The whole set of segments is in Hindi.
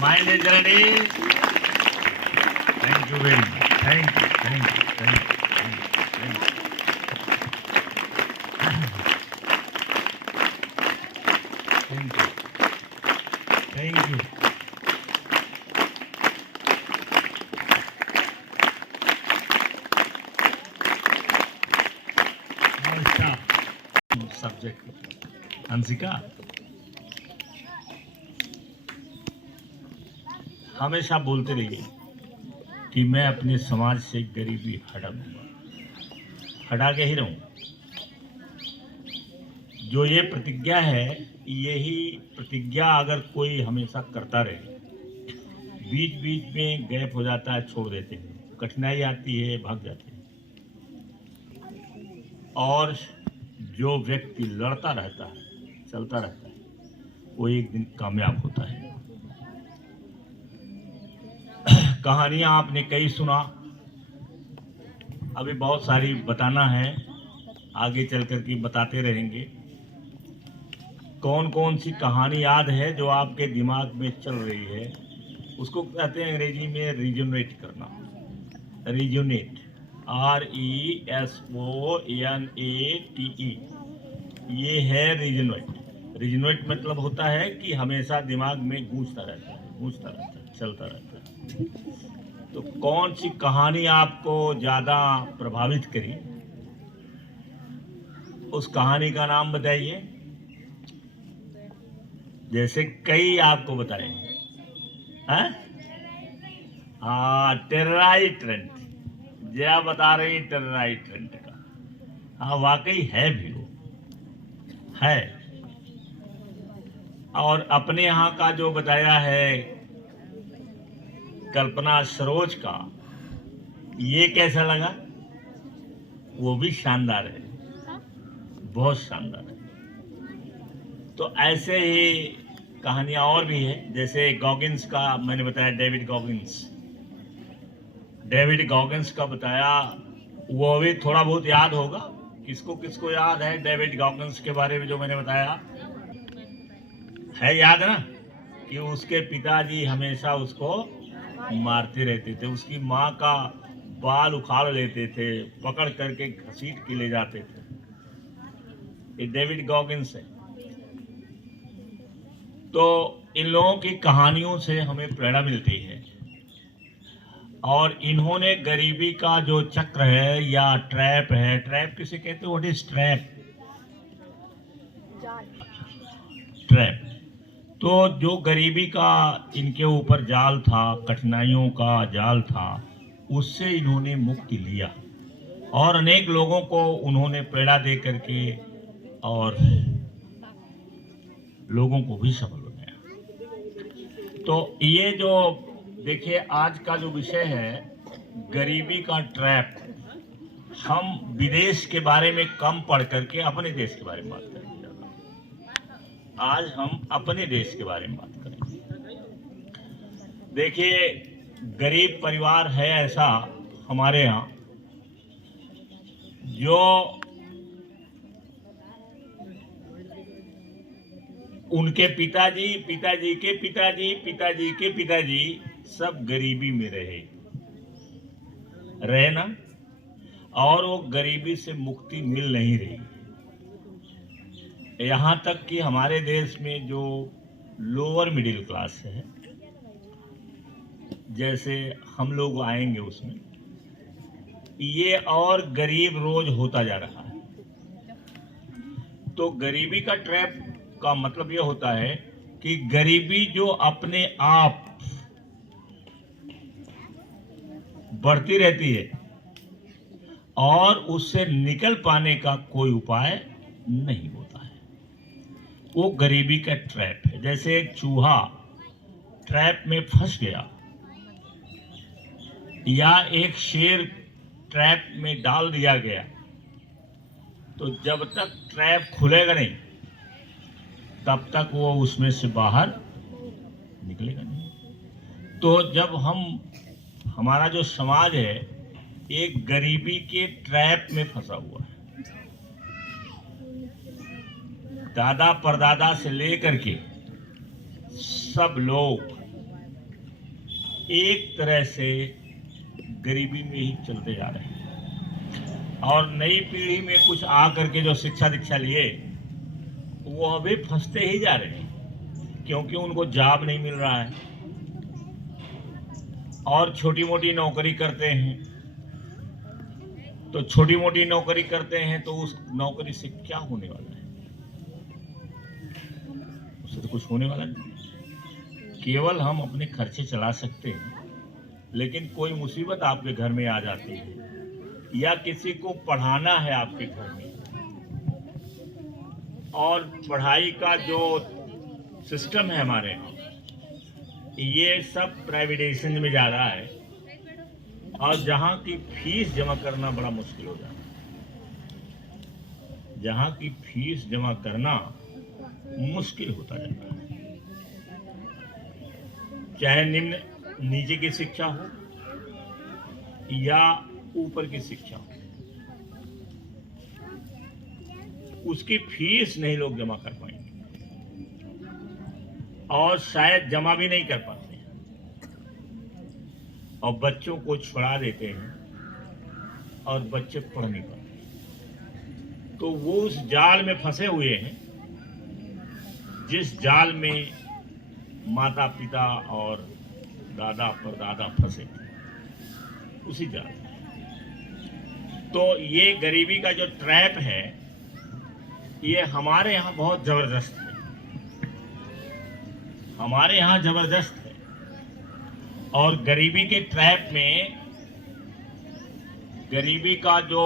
Mind is ready. Thank you very much. Thank you. Thank you. Thank you. Thank you. Thank you. Thank you. Thank you. Now start. Subject. Hansika. हमेशा बोलते रहिए कि मैं अपने समाज से गरीबी हटा दूंगा, हटा के ही रहूं। जो ये प्रतिज्ञा है, यही प्रतिज्ञा अगर कोई हमेशा करता रहे, बीच बीच में गैप हो जाता है, छोड़ देते हैं, कठिनाई आती है, भाग जाते हैं, और जो व्यक्ति लड़ता रहता है, चलता रहता है, वो एक दिन कामयाब होता है। कहानियां आपने कई सुना, अभी बहुत सारी बताना है, आगे चल कर के बताते रहेंगे। कौन कौन सी कहानी याद है जो आपके दिमाग में चल रही है, उसको कहते हैं अंग्रेजी में रिजोनेट करना। रिजोनेट, RESONATE, ये है रिजोनेट। रिजोनेट मतलब होता है कि हमेशा दिमाग में गूंजता रहता है, गूंजता रहता है, चलता रहता है। तो कौन सी कहानी आपको ज्यादा प्रभावित करी, उस कहानी का नाम बताइए। जैसे कई आपको बताए हैं। हाँ, टेरराइट्रेंट, जया बता रही टेरराइट्रेंट का। हाँ, वाकई है भी, वो है। और अपने यहाँ का जो बताया है कल्पना सरोज का, ये कैसा लगा? वो भी शानदार है, बहुत शानदार है। तो ऐसे ही कहानियां और भी है, जैसे गॉगिन्स का मैंने बताया, डेविड गॉगिन्स का बताया, वो भी थोड़ा बहुत याद होगा। किसको किसको याद है डेविड गॉगिन्स के बारे में जो मैंने बताया है? याद ना कि उसके पिताजी हमेशा उसको मारते रहते थे, उसकी माँ का बाल उखाड़ लेते थे, पकड़ करके घसीट के ले जाते थे। ये डेविड गॉगिन्स है। तो इन लोगों की कहानियों से हमें प्रेरणा मिलती है, और इन्होंने गरीबी का जो चक्र है या ट्रैप है, ट्रैप किसे कहते हैं? What is trap? ट्रैप। तो जो गरीबी का इनके ऊपर जाल था, कठिनाइयों का जाल था, उससे इन्होंने मुक्ति लिया, और अनेक लोगों को उन्होंने प्रेरणा दे करके और लोगों को भी सफल बनाया। तो ये जो देखिए आज का जो विषय है गरीबी का ट्रैप, हम विदेश के बारे में कम पढ़ करके अपने देश के बारे में बात करेंगे। आज हम अपने देश के बारे में बात करेंगे। देखिए, गरीब परिवार है ऐसा हमारे यहाँ जो उनके पिताजी के पिताजी सब गरीबी में रहे ना, और वो गरीबी से मुक्ति मिल नहीं रही। यहाँ तक कि हमारे देश में जो लोअर मिडिल क्लास है, जैसे हम लोग आएंगे उसमें, ये और गरीब रोज होता जा रहा है। तो गरीबी का ट्रैप का मतलब ये होता है कि गरीबी जो अपने आप बढ़ती रहती है और उससे निकल पाने का कोई उपाय नहीं होता है, वो गरीबी का ट्रैप है। जैसे एक चूहा ट्रैप में फंस गया, या एक शेर ट्रैप में डाल दिया गया, तो जब तक ट्रैप खुलेगा नहीं तब तक वो उसमें से बाहर निकलेगा नहीं। तो जब हमारा जो समाज है एक गरीबी के ट्रैप में फंसा हुआ है, दादा परदादा से लेकर के सब लोग एक तरह से गरीबी में ही चलते जा रहे हैं। और नई पीढ़ी में कुछ आ करके जो शिक्षा दीक्षा लिए वो अभी फंसते ही जा रहे हैं, क्योंकि उनको जॉब नहीं मिल रहा है और छोटी मोटी नौकरी करते हैं। तो छोटी मोटी नौकरी करते हैं तो उस नौकरी से क्या होने वाला है? उससे तो कुछ होने वाला नहीं। केवल हम अपने खर्चे चला सकते हैं, लेकिन कोई मुसीबत आपके घर में आ जाती है या किसी को पढ़ाना है आपके घर में, और पढ़ाई का जो सिस्टम है हमारे यहाँ, ये सब प्राइवेटाइजेशन में जा रहा है और जहाँ की फीस जमा करना बड़ा मुश्किल हो जाता है। जहाँ की फीस जमा करना मुश्किल होता जाता है, चाहे निम्न नीचे की शिक्षा हो या ऊपर की शिक्षा हो, उसकी फीस नहीं लोग जमा कर पाएंगे और शायद जमा भी नहीं कर पाते हैं और बच्चों को छुड़ा देते हैं और बच्चे पढ़ नहीं पाते। तो वो उस जाल में फंसे हुए हैं जिस जाल में माता पिता और दादा परदादा फंसे, उसी जाल में। तो ये गरीबी का जो ट्रैप है ये हमारे यहाँ बहुत जबरदस्त है, हमारे यहाँ जबरदस्त है। और गरीबी के ट्रैप में, गरीबी का जो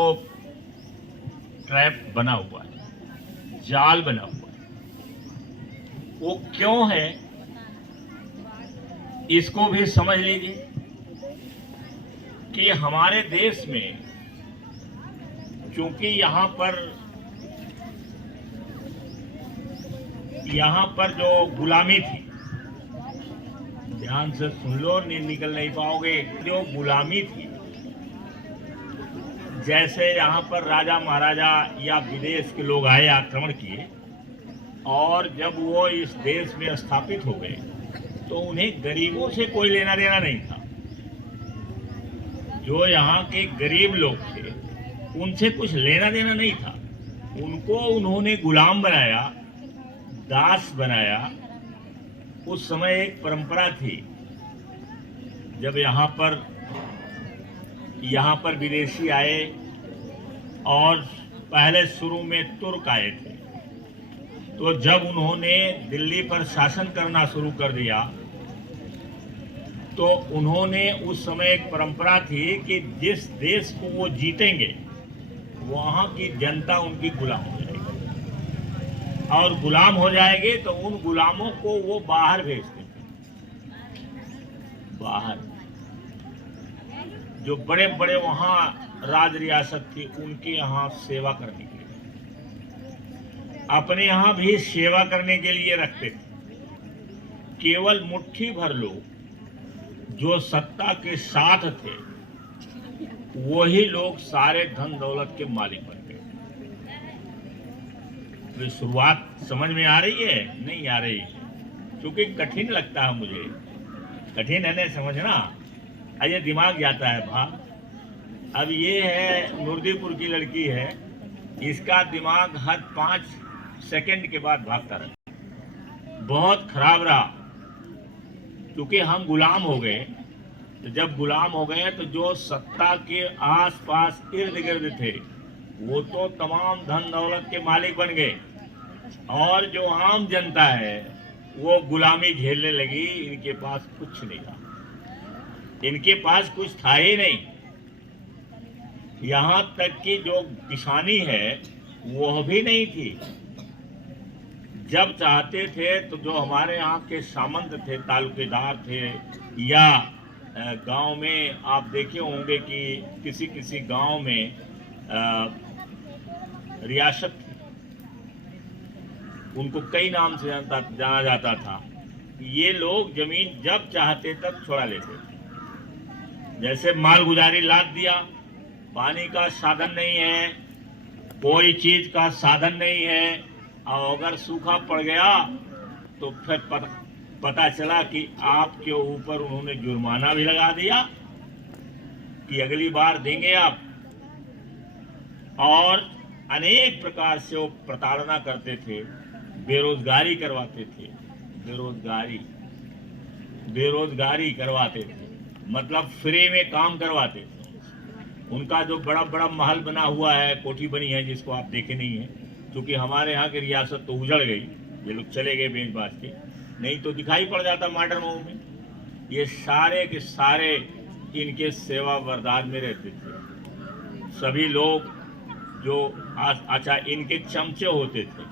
ट्रैप बना हुआ है, जाल बना हुआ है, वो क्यों है इसको भी समझ लीजिए कि हमारे देश में चूंकि यहाँ पर जो गुलामी थी, ध्यान से सुन लो, निकल नहीं पाओगे, जो गुलामी थी, जैसे यहाँ पर राजा महाराजा या विदेश के लोग आए, आक्रमण किए, और जब वो इस देश में स्थापित हो गए तो उन्हें गरीबों से कोई लेना देना नहीं था। जो यहाँ के गरीब लोग थे उनसे कुछ लेना देना नहीं था। उनको उन्होंने गुलाम बनाया, दास बनाया। उस समय एक परंपरा थी, जब यहाँ पर विदेशी आए और पहले शुरू में तुर्क आए थे, तो जब उन्होंने दिल्ली पर शासन करना शुरू कर दिया तो उन्होंने, उस समय एक परंपरा थी कि जिस देश को वो जीतेंगे वहाँ की जनता उनकी गुलाम हो जाएगी, और गुलाम हो जाएंगे तो उन गुलामों को वो बाहर भेजते थे। बाहर जो बड़े बड़े वहाँ राज रियासत थी उनके यहाँ सेवा करने के लिए, अपने यहाँ भी सेवा करने के लिए रखते थे। केवल मुट्ठी भर लोग जो सत्ता के साथ थे वही लोग सारे धन दौलत के मालिक बन गए। तो शुरुआत समझ में आ रही है? नहीं आ रही, क्योंकि कठिन लगता है मुझे। कठिन है ना समझना, अजय दिमाग जाता है भाग। अब ये है नूरदीपुर की लड़की है, इसका दिमाग हर 5 सेकंड के बाद भागता रहा। बहुत खराब रहा, क्योंकि हम गुलाम हो गए। तो जब गुलाम हो गए तो जो सत्ता के आसपास इर्द गिर्द थे वो तो तमाम धन दौलत के मालिक बन गए, और जो आम जनता है वो गुलामी झेलने लगी। इनके पास कुछ नहीं था, इनके पास कुछ था ही नहीं। यहाँ तक कि जो किसानी है वो भी नहीं थी। जब चाहते थे तो जो हमारे यहाँ के सामंत थे, तालुकेदार थे, या गांव में आप देखे होंगे कि किसी किसी गांव में रियासत थी, उनको कई नाम से जाना जाता था। ये लोग जमीन जब चाहते तब छोड़ा लेते थे। जैसे मालगुजारी लाद दिया, पानी का साधन नहीं है, कोई चीज का साधन नहीं है, और अगर सूखा पड़ गया तो फिर पता चला कि आपके ऊपर उन्होंने जुर्माना भी लगा दिया कि अगली बार देंगे आप, और अनेक प्रकार से वो प्रताड़ना करते थे, बेरोजगारी करवाते थे, बेरोजगारी करवाते थे, मतलब फ्री में काम करवाते थे। उनका जो बड़ा बड़ा महल बना हुआ है, कोठी बनी है, जिसको आप देखे नहीं है, क्योंकि हमारे यहाँ की रियासत तो उजड़ गई, ये लोग चले गए बेच बाज के, नहीं तो दिखाई पड़ जाता मॉडर्न होम में। ये सारे के सारे इनके सेवा वरदान में रहते थे। सभी लोग जो अच्छा, इनके चमचे होते थे,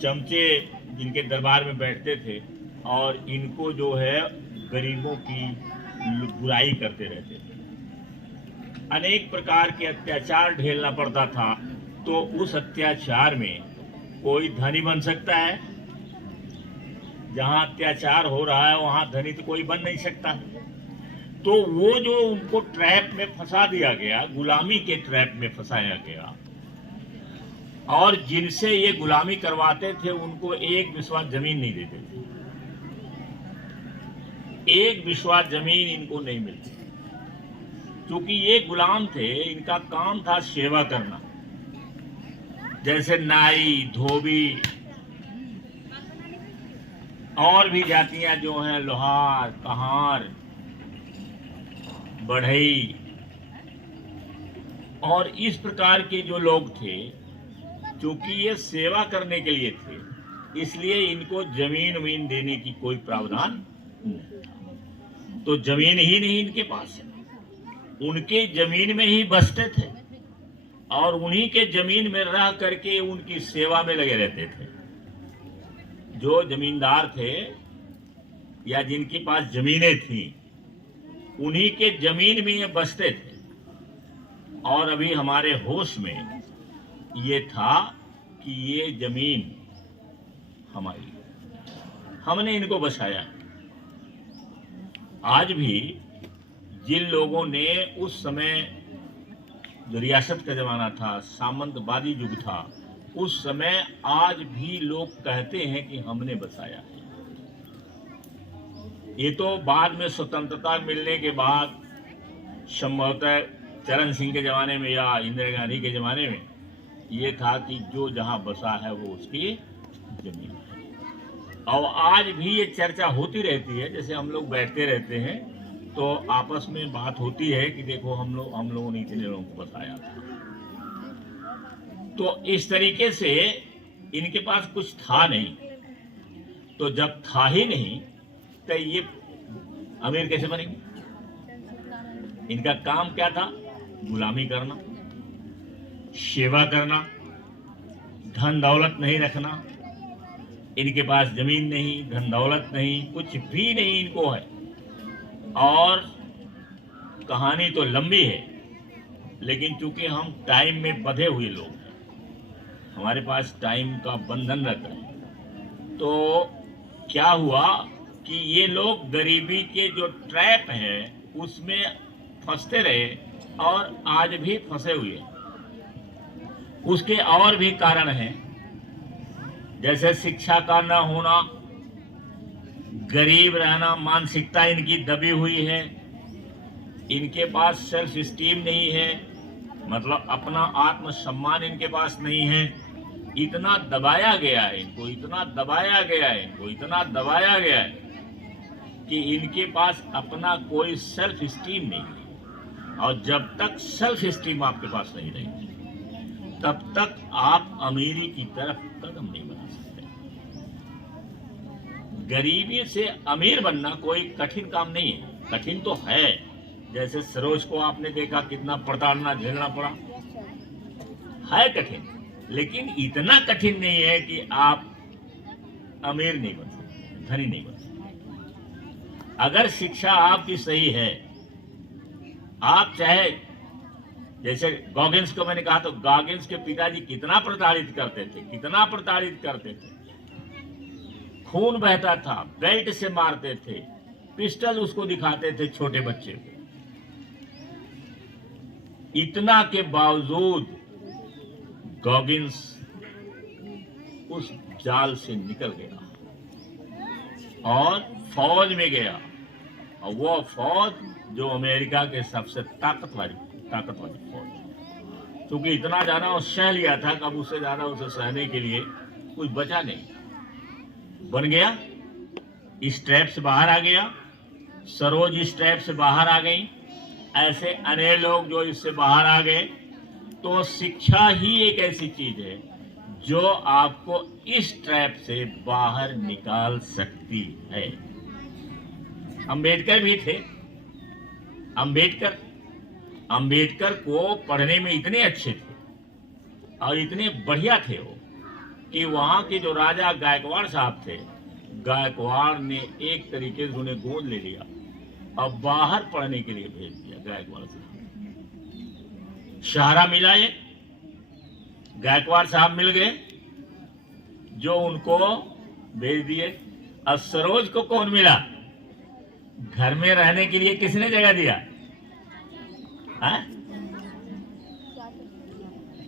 चमचे इनके दरबार में बैठते थे और इनको जो है गरीबों की बुराई करते रहते थे। अनेक प्रकार के अत्याचार झेलना पड़ता था, तो उस अत्याचार में कोई धनी बन सकता है? जहां अत्याचार हो रहा है वहां धनी तो कोई बन नहीं सकता। तो वो जो उनको ट्रैप में फंसा दिया गया, गुलामी के ट्रैप में फंसाया गया, और जिनसे ये गुलामी करवाते थे उनको एक विश्वास जमीन नहीं देते थे, एक विश्वास जमीन इनको नहीं मिलती, क्योंकि ये गुलाम थे। इनका काम था सेवा करना, जैसे नाई, धोबी और भी जातियां जो हैं, लोहार, कहार, बढ़ई, और इस प्रकार के जो लोग थे, क्योंकि ये सेवा करने के लिए थे, इसलिए इनको जमीन वमीन देने की कोई प्रावधान नहीं। तो जमीन ही नहीं इनके पास है, उनके जमीन में ही बसते थे और उन्हीं के जमीन में रह करके उनकी सेवा में लगे रहते थे। जो जमींदार थे या जिनके पास जमीनें थी, उन्हीं के जमीन में ये बसते थे। और अभी हमारे होश में ये था कि ये जमीन हमारी, हमने इनको बसाया। आज भी जिन लोगों ने उस समय, जो रियासत का जमाना था, सामंतवादी युग था, उस समय आज भी लोग कहते हैं कि हमने बसाया है। ये तो बाद में स्वतंत्रता मिलने के बाद, संभवतः चरण सिंह के ज़माने में या इंदिरा गांधी के ज़माने में, ये था कि जो जहां बसा है वो उसकी जमीन है। और आज भी ये चर्चा होती रहती है, जैसे हम लोग बैठते रहते हैं तो आपस में बात होती है कि देखो हम लोगों ने इतने लोगों को बसाया था। तो इस तरीके से इनके पास कुछ था नहीं। तो जब था ही नहीं तो ये अमीर कैसे बनेंगे? इनका काम क्या था? गुलामी करना, सेवा करना, धन दौलत नहीं रखना। इनके पास जमीन नहीं, धन दौलत नहीं, कुछ भी नहीं इनको है। और कहानी तो लंबी है, लेकिन चूंकि हम टाइम में बंधे हुए लोग हैं, हमारे पास टाइम का बंधन रहता है, तो क्या हुआ कि ये लोग गरीबी के जो ट्रैप है उसमें फंसते रहे और आज भी फंसे हुए हैं। उसके और भी कारण हैं, जैसे शिक्षा का न होना, गरीब रहना, मानसिकता इनकी दबी हुई है, इनके पास सेल्फ स्टीम नहीं है, मतलब अपना आत्मसम्मान इनके पास नहीं है। इतना दबाया गया है इनको, इतना दबाया गया है इनको, इतना दबाया गया है कि इनके पास अपना कोई सेल्फ स्टीम नहीं है। और जब तक सेल्फ स्टीम आपके पास नहीं रहेगी, तब तक आप अमीरी की तरफ कदम नहीं बढ़ा सकते। गरीबी से अमीर बनना कोई कठिन काम नहीं है, कठिन तो है। जैसे सरोज को आपने देखा, कितना प्रताड़ना झेलना पड़ा, है कठिन, लेकिन इतना कठिन नहीं है कि आप अमीर नहीं बन सकते, धनी नहीं बन सकते। अगर शिक्षा आपकी सही है, आप चाहे, जैसे गॉगिन्स को मैंने कहा, तो गॉगिन्स के पिताजी कितना प्रताड़ित करते थे, कितना प्रताड़ित करते थे, खून बहता था, बेल्ट से मारते थे, पिस्टल उसको दिखाते थे छोटे बच्चे को। इतना के बावजूद गॉगिन्स उस जाल से निकल गया और फौज में गया, और वो फौज जो अमेरिका के सबसे ताकतवर फौज, क्योंकि इतना ज़्यादा वो सह लिया था कि अब उससे ज़्यादा उसे सहने के लिए कुछ बचा नहीं। बन गया, स्ट्रैप से बाहर आ गया, सरोज स्ट्रैप से बाहर आ गई, ऐसे अनेक लोग जो इससे बाहर आ गए। तो शिक्षा ही एक ऐसी चीज है जो आपको इस ट्रैप से बाहर निकाल सकती है। अंबेडकर भी थे। अंबेडकर को पढ़ने में इतने अच्छे थे और इतने बढ़िया थे वो, कि वहाँ के जो राजा गायकवाड़ साहब थे, गायकवाड़ ने एक तरीके से उन्हें गोद ले लिया और बाहर पढ़ने के लिए भेज दिया। गायकवाड़ साहब सहारा मिला, ये गायकवाड़ साहब मिल गए जो उनको भेज दिए। और सरोज को कौन मिला? घर में रहने के लिए किसने जगह दिया?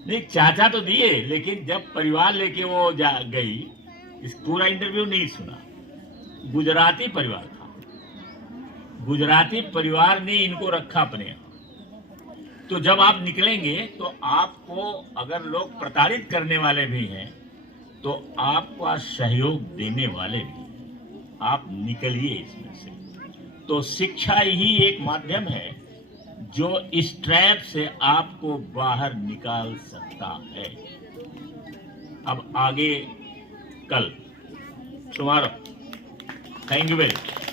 नहीं, चाचा तो दिए, लेकिन जब परिवार लेके वो गई, इस पूरा इंटरव्यू नहीं सुना। गुजराती परिवार था, गुजराती परिवार ने इनको रखा अपने यहाँ। तो जब आप निकलेंगे तो आपको, अगर लोग प्रताड़ित करने वाले भी हैं तो आपका सहयोग देने वाले भी, आप निकलिए इसमें से। तो शिक्षा ही एक माध्यम है जो इस ट्रैप से आपको बाहर निकाल सकता है। अब आगे कल tomorrow. Thank you very much.